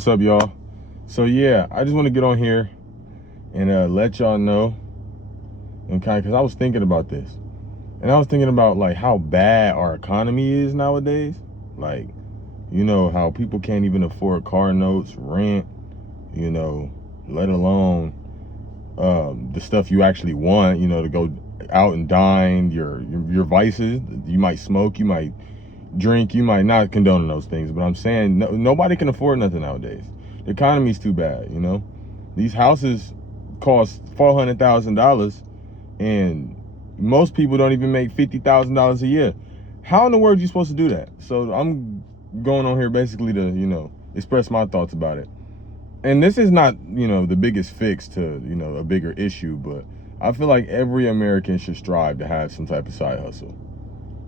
What's up, y'all? So yeah, I just want to get on here and let y'all know, and kind of, because I was thinking about this, and I was thinking about like how bad our economy is nowadays. Like, how people can't even afford car notes, rent, you know, let alone the stuff you actually want. To go out and dine, your vices. You might smoke, you might drink, you might not condone those things, but I'm saying nobody can afford nothing nowadays. The economy's too bad. These houses cost $400,000, and most people don't even make $50,000 a year. How in the world are you supposed to do that? So I'm going on here basically to express my thoughts about it. And this is not the biggest fix to a bigger issue, but I feel like every American should strive to have some type of side hustle.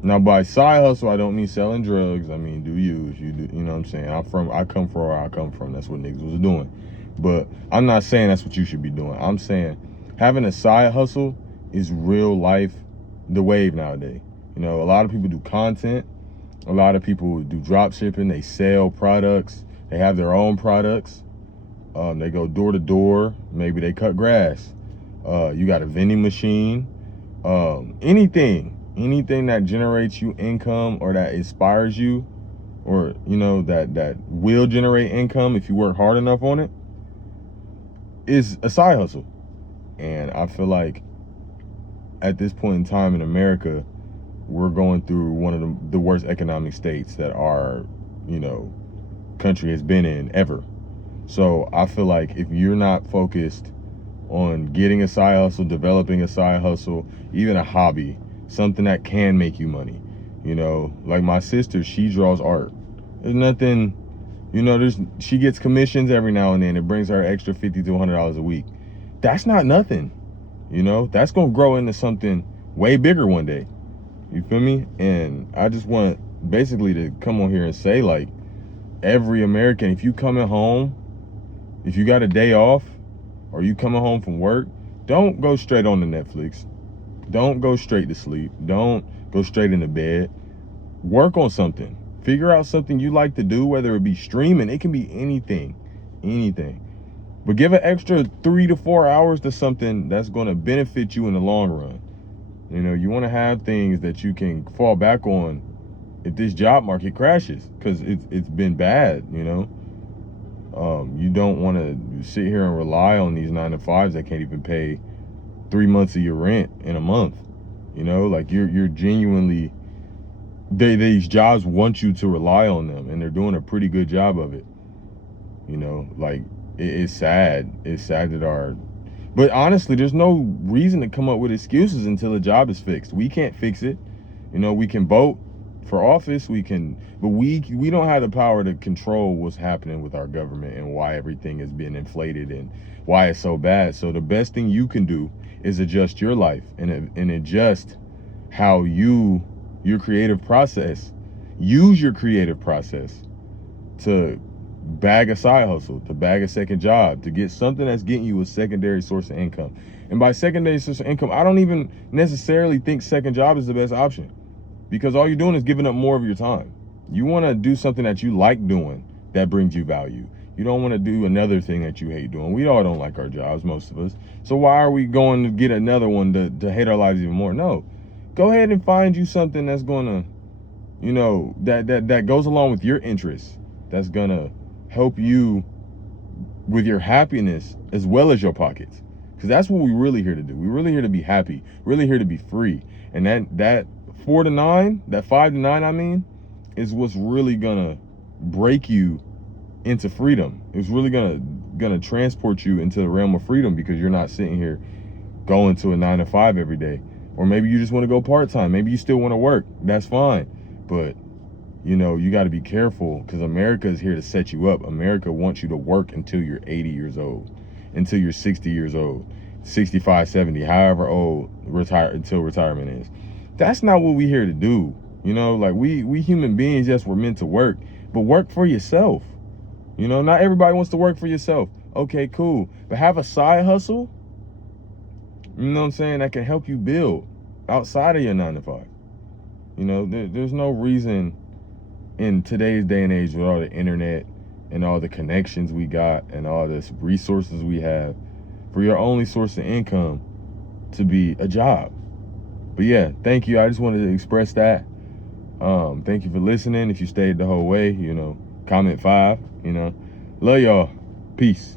Now, by side hustle, I don't mean selling drugs. I mean, do you do, you know what I'm saying? I come from where I come from. That's what niggas was doing. But I'm not saying that's what you should be doing. I'm saying having a side hustle is real life, the wave nowadays. A lot of people do content. A lot of people do drop shipping. They sell products. They have their own products. They go door to door. Maybe they cut grass. You got a vending machine. Anything that generates you income, or that inspires you, or that will generate income if you work hard enough on it, is a side hustle. And I feel like at this point in time in America, we're going through one of the worst economic states that our country has been in ever. So I feel like if you're not focused on getting a side hustle, developing a side hustle, even a hobby, something that can make you money. Like my sister, she draws art. There's nothing, she gets commissions every now and then. It brings her extra $50 to $100 a week. That's not nothing. That's gonna grow into something way bigger one day. You feel me? And I just want basically to come on here and say, like, every American, if you coming home, if you got a day off, or you coming home from work, don't go straight on to Netflix. Don't go straight to sleep. Don't go straight into bed. Work on something. Figure out something you like to do, whether it be streaming. It can be anything. But give an extra 3 to 4 hours to something that's going to benefit you in the long run. You want to have things that you can fall back on if this job market crashes, because it's been bad. You don't want to sit here and rely on these 9-to-5s that can't even pay 3 months of your rent in a month. Like you're genuinely, these jobs want you to rely on them, and they're doing a pretty good job of it. Like it's sad. It's sad that but honestly, there's no reason to come up with excuses until the job is fixed. We can't fix it. We can vote for office, but we don't have the power to control what's happening with our government and why everything is being inflated and why it's so bad. So the best thing you can do is adjust your life and adjust how your creative process, use your creative process to bag a side hustle, to bag a second job, to get something that's getting you a secondary source of income. And by secondary source of income, I don't even necessarily think second job is the best option, because all you're doing is giving up more of your time. You want to do something that you like doing that brings you value. You don't want to do another thing that you hate doing. We all don't like our jobs, most of us. So why are we going to get another one to hate our lives even more? No. Go ahead and find you something that's going to, that goes along with your interests, that's going to help you with your happiness as well as your pockets. Because that's what we're really here to do. We're really here to be happy, really here to be free. And that 4 to 9, that 5 to 9, I mean, is what's really gonna break you into freedom. It's really gonna transport you into the realm of freedom, because you're not sitting here going to a 9 to 5 every day. Or maybe you just want to go part-time. Maybe you still want to work. That's fine. But you got to be careful, because America is here to set you up. America wants you to work until you're 80 years old, until you're 60 years old, 65, 70, however old until retirement is. That's not what we're here to do. Like we human beings, yes, we're meant to work, but work for yourself. Not everybody wants to work for yourself. Okay, cool. But have a side hustle, what I'm saying, that can help you build outside of your 9 to 5. There's no reason in today's day and age with all the internet and all the connections we got and all the resources we have for your only source of income to be a job. But yeah, thank you. I just wanted to express that. Thank you for listening. If you stayed the whole way, comment 5, love y'all. Peace.